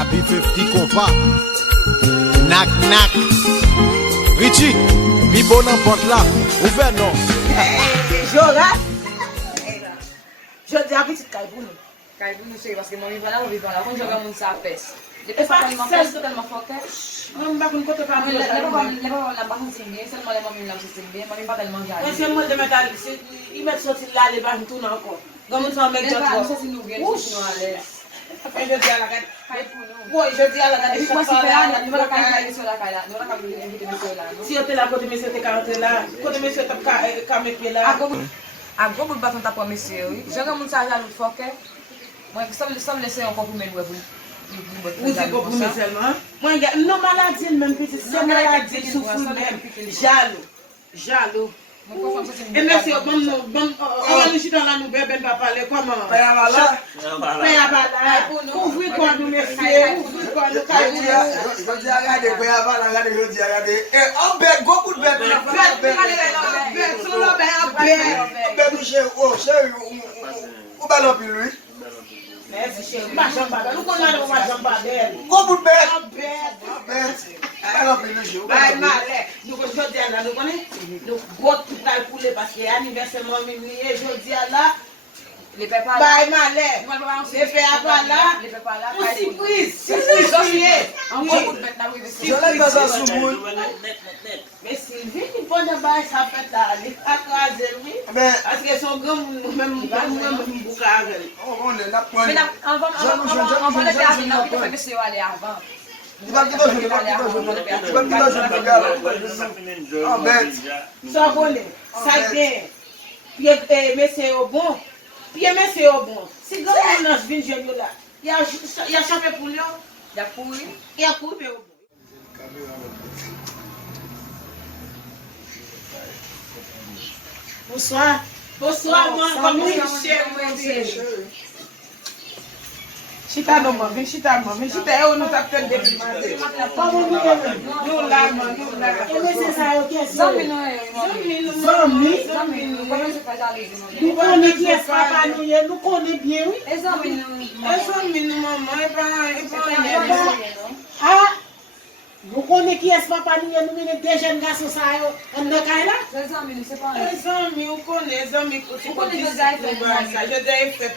Happy 50 compas. Nak nak. Richie, mi bon en porte là. Ouvert non. Jorat. Je dis à petite Kaibounou. Kaibounou c'est parce que moi voilà on vit dans la rue, je regarde mon ça pèse. Depuis ça tellement pèse tellement fort. On va qu'on côté pas. La barre c'est bien, seulement les mamans là c'est bien, moi pas tellement Moi garder. c'est moi de mettre il met sorti là les barres tout encore. Comme on s'en met Ça d'autres. c'est nous bien, nous à l'aise. Et je dis à la gade. Kaibounou. Oui, je dis à la gade. Et puis moi c'est là, nous va caler sur la caille là. Nous va caler inviter monsieur là. Si on était là côté monsieur était quarante là, côté monsieur était camé pied là. A go bout baton ta pour monsieur oui. Je regarde mon ça là l'autre fois que moi ça me laisser encore pour mettre Vous dites pour nous seulement. Moi, non maladie même petite, c'est maladie souffre même. Jaloux. Et monsieur, on va nous jeter dans la nouvelle, ben pas parler comment. Ouvrez quoi nous messieurs, ouvrez quoi nous cailloux. Je dis regardez, regardez, je dis regardez. Et on bête, beaucoup de bêtes. Où ballon puis lui? Merci chérie. Ma jambe pas. Nous connaissons ma jambe pas belle. Beaucoup de bêtes. Ballon puis lui. Bye malé. Nous je dis là, nous connaissons. Nous gros tout pour couler parce que anniversaire mon mimi et je dis là. les pépins là. Bye malé. Les pépins là. Les pépins là. Pour surprise. Encore de mettre là oui. Je laisse pas ça sous boule. Mais Sylvie qui prend de bail ça fait là, il a croisé oui. Parce que son grand même bouca On est là pour. Mais là on va le faire non, il faut que c'est aller avant. Tu vas ça bonnet, ça bien. Puis mais c'est au bon. Puis mais c'est au bon. Si grand on a vinn jeune là. Il y a chopé pour lui. Il y a couille. Il y a coupé au bon. Bonsoir. Bonsoir, moi, comme cher. Chita non, mais chita, on nous a peut-être déprimé. Nous là. Mais c'est ça, ok. Zami. Nous connaissons qui est papa, nous connaissons bien, oui. Et zami nous. Maman, et pas. Ah, vous connaissez qui est papa, nous sommes des jeunes garçons, ça, on est là. Les amis, c'est pas Les amis, vous connaissez, les amis, vous connaissez les amis, je dois faire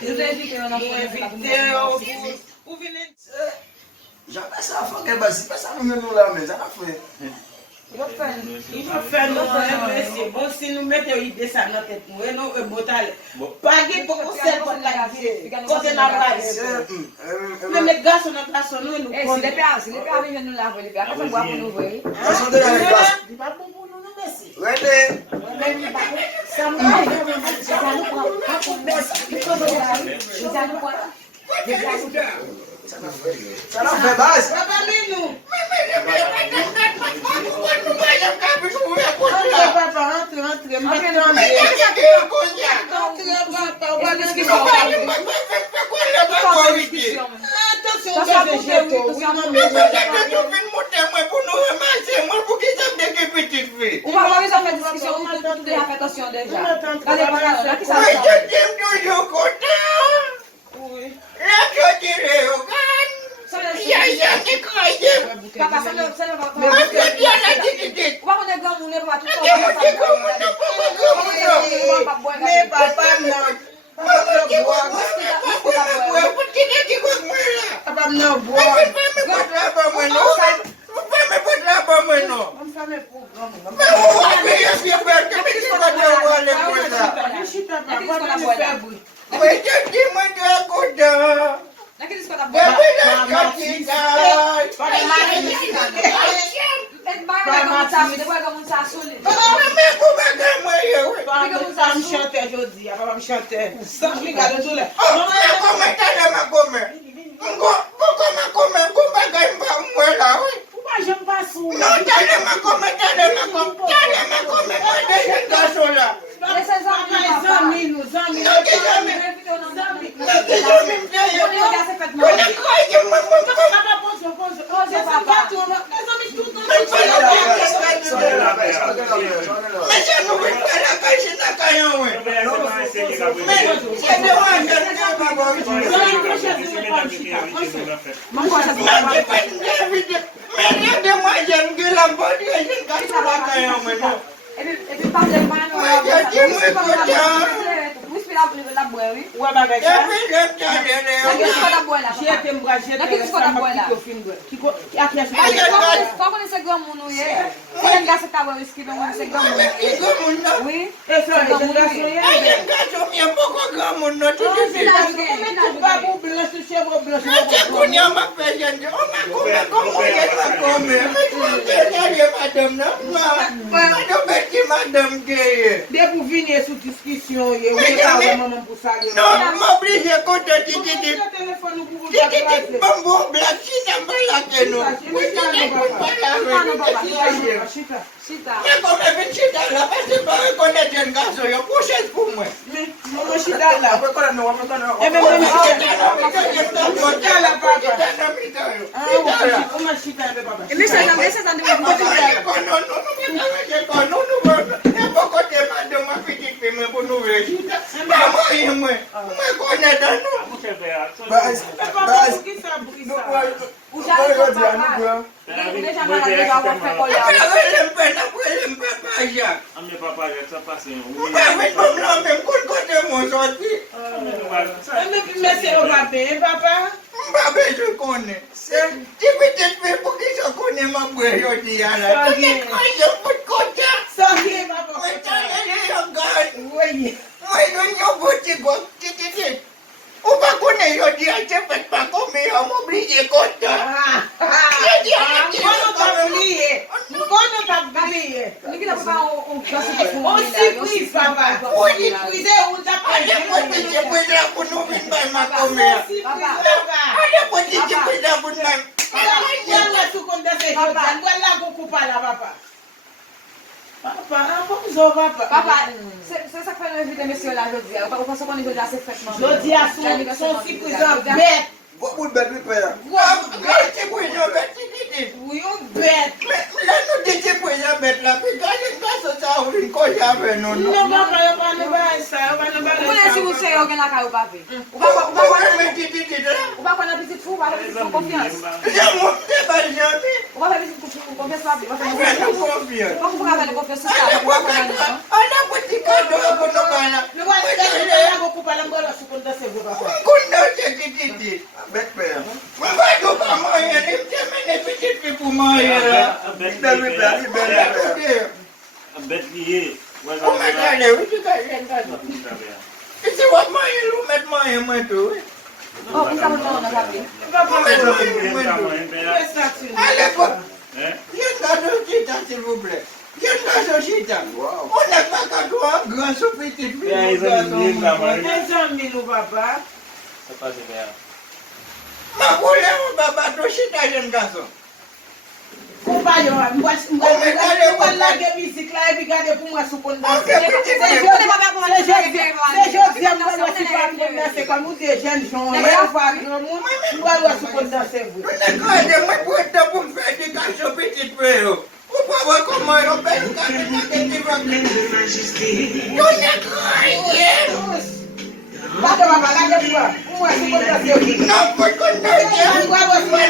je dois inviter un enfant. Vous venez. Jamais ça fait que c'est pas ça nous là mais ça a fait. Il va faire nous c'est bon si nous mettons une idée ça dans notre tête nous et nous botal. Pas que pour c'est pour la vie. Quand on a pas. Même les garçons nous Eh, si les pères viennent nous laver les pères, quand on boit pour nous voir. Ils sont déjà les gars. Il va pour nous merci. Ouais. Ça me Ça l'a fait base. Papa nous. Mais pas chita. Mwen kwa sa Mwen ki pen devide. Men regardez-moi, j'aime que la body, j'aime que ça va quand même. E pi pa de man nou Mwen la ki mwen kontan. Wis pi la bwe, oui? Ou bagay sa? Depuis le temps de Nan ki sko la bwe la, J'ai été m'bra, j'ai Nan ki été sko la bwe la? Qui a pièce Ay, ay, Kwa konen se gwa moun nou ye? Se yon ga se ka bwe whisky, don konen se gwa moun nou ye? Oui? Et Florence, Se gwa c'est moun la nou ye? Ay, j'aime que ça m'y a beaucoup grand monde, non, tu dis, Village Comment tu vas pour blanche, chèvre blanche? c'est qu'on y a ma personne, on m'a combien, comment on y a ma combien, mais tu me dis, madame, non, madame, Betty, madame, Gueye. Dès pour venir sous discussion, vous n'avez pas vraiment pour ça. Non, m'oblige, quand tu dis, Le téléphone, nous pouvons Titi bambo black chita mbala keno. Chita. Chita. Mais comme elle chita là, parce que pas reconnaître un garçon, il faut pour moi. Mais, maman chita là. Eh bien, comment chita là, papa? E mi se jan de mwen kote mwen. Papa, pour qui ça, pour qui ça? Ou jan kon papa. Ne jan man la de jan kon fe kolya. Ame papa, ça passe. Mais c'est au babé, papa. Mbabe je connais. C'est petite fille pour qui je connais ma boue yo di ala. Ok. Je peux te compter. Sorry, papa. Moi t'as regarde. Oui. Moi non yo boti go titi. Ou pas connais yo di a te fait pas comme yo m'oblige compter. Ni ki la papa ou klasi ke pou On moun surprise, papa. On surprise, on t'appelle. Ale poti je peux la pour nous vinn ba ma comme. Surprise, papa. Ale poti je peux la pour nous. Jangan tu kondisi jangan wala ko kupala papa. Papa, bonjour papa. Papa, se sa fè nou evite mesye la jodi a. Ou pa se kon ni jodi a se fèt man. Jodi a son surprise bête. Beaucoup bête père. Petit pour yo bête. Oui, on bête. Mais là nous dit pour yo bête là, puis quand il passe ça ou une cosa avec nous. Non, papa, yo pa nou ba sa, yo pa nou ba Ou konen si ou se yo gen la ka ou pape? Ou pa konen pitit fou, ou pa pitit fou konfians? Ou pa pitit fou konfians pape? Ou pa pou ka vele konfians sa? Ou pa konen nan? Nou ba se de ya go kupala mbola su kondisi papa. Bet lié. Oh, ou sa moun nan pape? Ça passe bien. Mwen lage mizik la epi gade pou mwen sou kondisi. Se jodi mwen wè si pa kondisi kon mwen de jen joun. Mwen fwa gran moun, mwen wè sou kondisi vwe. Lage papa, lage pwa. Mwen sou kondisi vwe. Mwen wè sou kondisi vwe.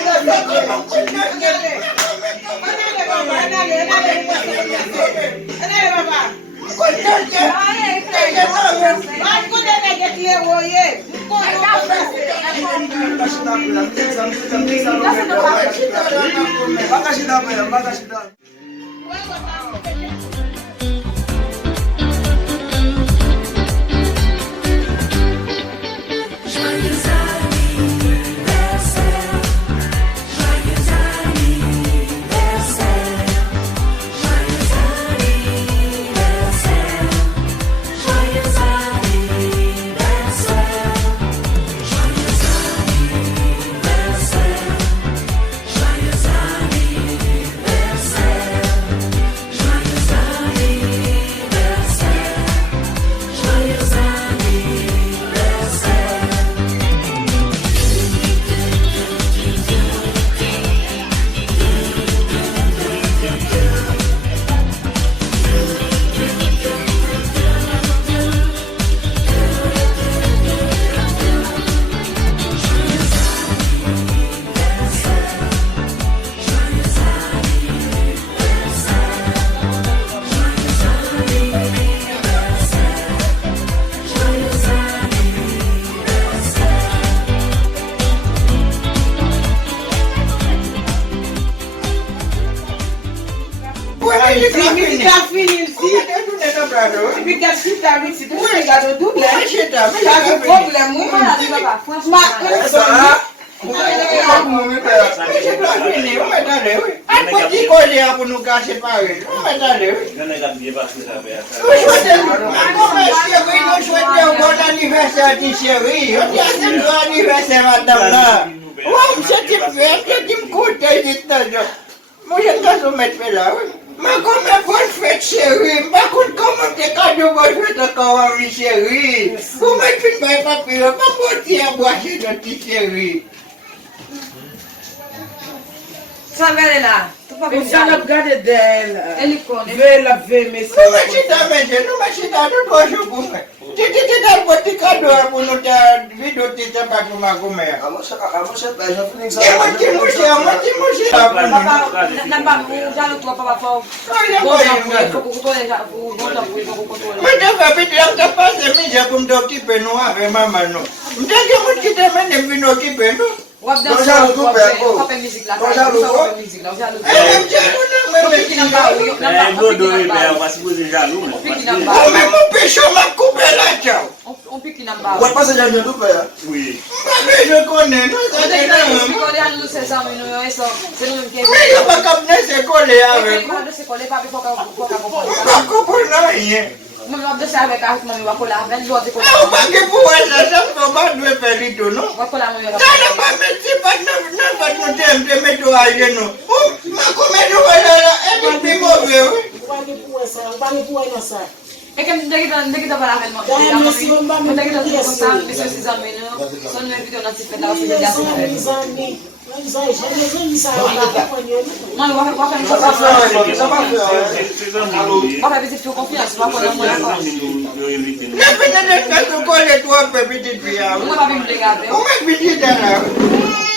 Music a fini ici. Et puis qu'est-ce que tu as dit? Tu regardes double. Ça c'est problème. Moi, mas como é bonne fête, chérie? Mas como é cadeau bonne fête encore, oui, chérie? Como é que tu vai para pira? Mas bote a boache de ti, chérie. Ça va aller là. Tu pas mais ça n'a pas gardé d'elle. Elle est conne. Veille la veille, mais Não vai te dar, mas não vai te dar, não gosto de comer. Te dar bote cadeau, por não ter vídeo, te dar para comer. Papa, n'a pas jaloux toi papa fort. Bon, il faut contrôler ça. Mas eu vou pedir a capaz de mim já como daqui peno a ver mamãe não. Não tem muito que também nem vino aqui peno. Ou bien ça, on fait musique là. On fait musique là. On pique qui n'a pas. What passe já do pé? Oui. Mas eu conheço, não sei não. Olha nous c'est ça mais nous ça c'est nous qui. Mas eu vou captar esse cole avec. Pas de se coller pas pour Pas comprendre rien. Moi je vais avec avec moi va coller avec l'autre coller. Eu vou que pour essa já tomar dois perito, não? Va coller moi. Não vai meter para não vai no tempo meter o alho não. Mas como é que vai lá? É muito imóvel. É que daqui da barra mesmo. Daqui da contar, pessoas se examinam. Só não é vídeo na se fedar se já se Mano, vai ver se ficou confiança, vai poder mulher agora. Não precisa de tu colhe tua bebida de água. Uma vai vir brigar, viu? Como é que bebida lá?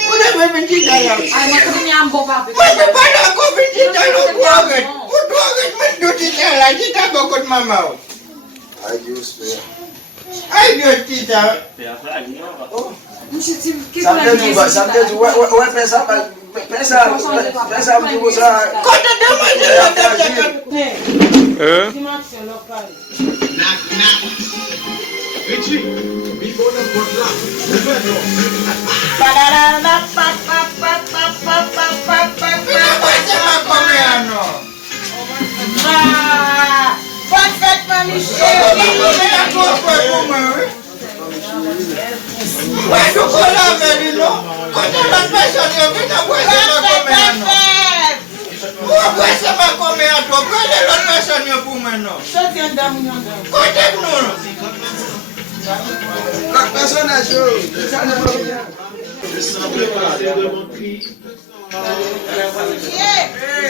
Como é que bebida lá? Ai, mas como minha amor vai Mas me fala com bebida lá, o droga, mas tu te dá lá, te tá com o mamão. Ai, Deus, velho. Ai, Deus te dá. Sabe, vai pensar, pensa que você... Conta de maneira, Que marche local. Richie, mi bon nan pot la. Ouverno. Bonne fête, mamie chérie. Mas não colar, velho, não. Quando ela pensa que eu vim na coisa pra comer, não. Uma coisa pra comer, a tua coisa ela pensa que eu comer, não. Só te andamos, não andamos. Conta não.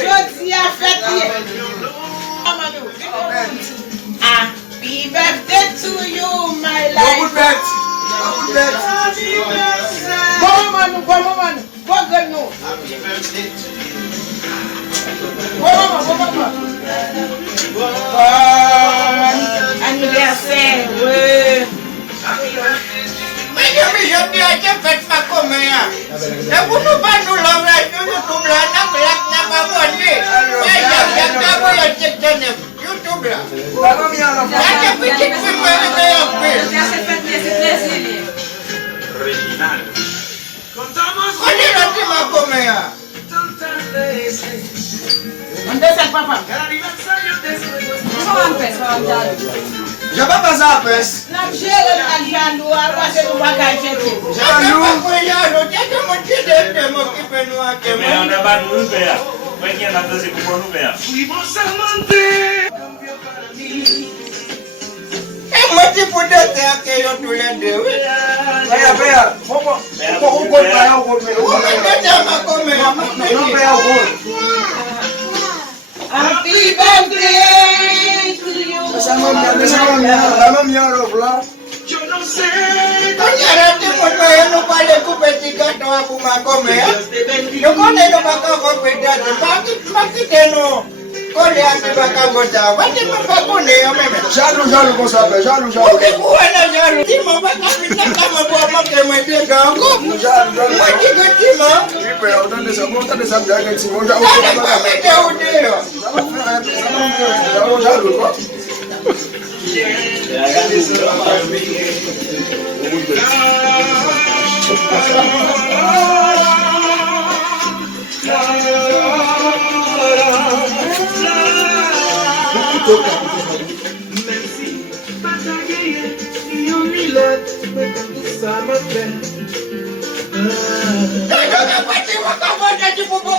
Jodi a fête. Happy birthday to you, my life. Vamos, mano. Vamos ganhar. Vamos. Anniversaire, ouais. Mas eu me joguei aqui feito pra comer. Eu vou no bar no Laura, YouTube lá, na placa, na babone. Mas eu acabo de assistir YouTube lá. Já que eu pedi que fui para ele ganhar o peso. Original. Quando ele tem uma comer? Onde está, papá? Já vai passar a peça. Não chega a Jandu, agora você não vai ganhar. Já não foi já, não tinha que manter dentro, mas que peno aqui. Mais on n'a pas de nouvelles. Moi qui en a deux, c'est pour nous faire. É muito por dentro aqui, eu tô lendo. Pera. Vamos comprar o gol meu. Como é que tem uma comer? Não pegar o gol. Happy birthday to you. Deixa a minha lá. Kanyara ti mo to yun pa le ko petiga to ako makomer. Yo ko ne no baka ko pedate. Bakit no? Kone ati bakabota. Wati mapakone yo meme. Jaloux qu'on s'appelle, jaloux. Oke kuwana jalo. Timo bakapita kama kwa moke mwedega. Jaloux. Wati kutimo. Ipe, on t'a des amis avec Simon. Kane kwa mete udeo. Jaloux, quoi. Wati wakabota tibubu.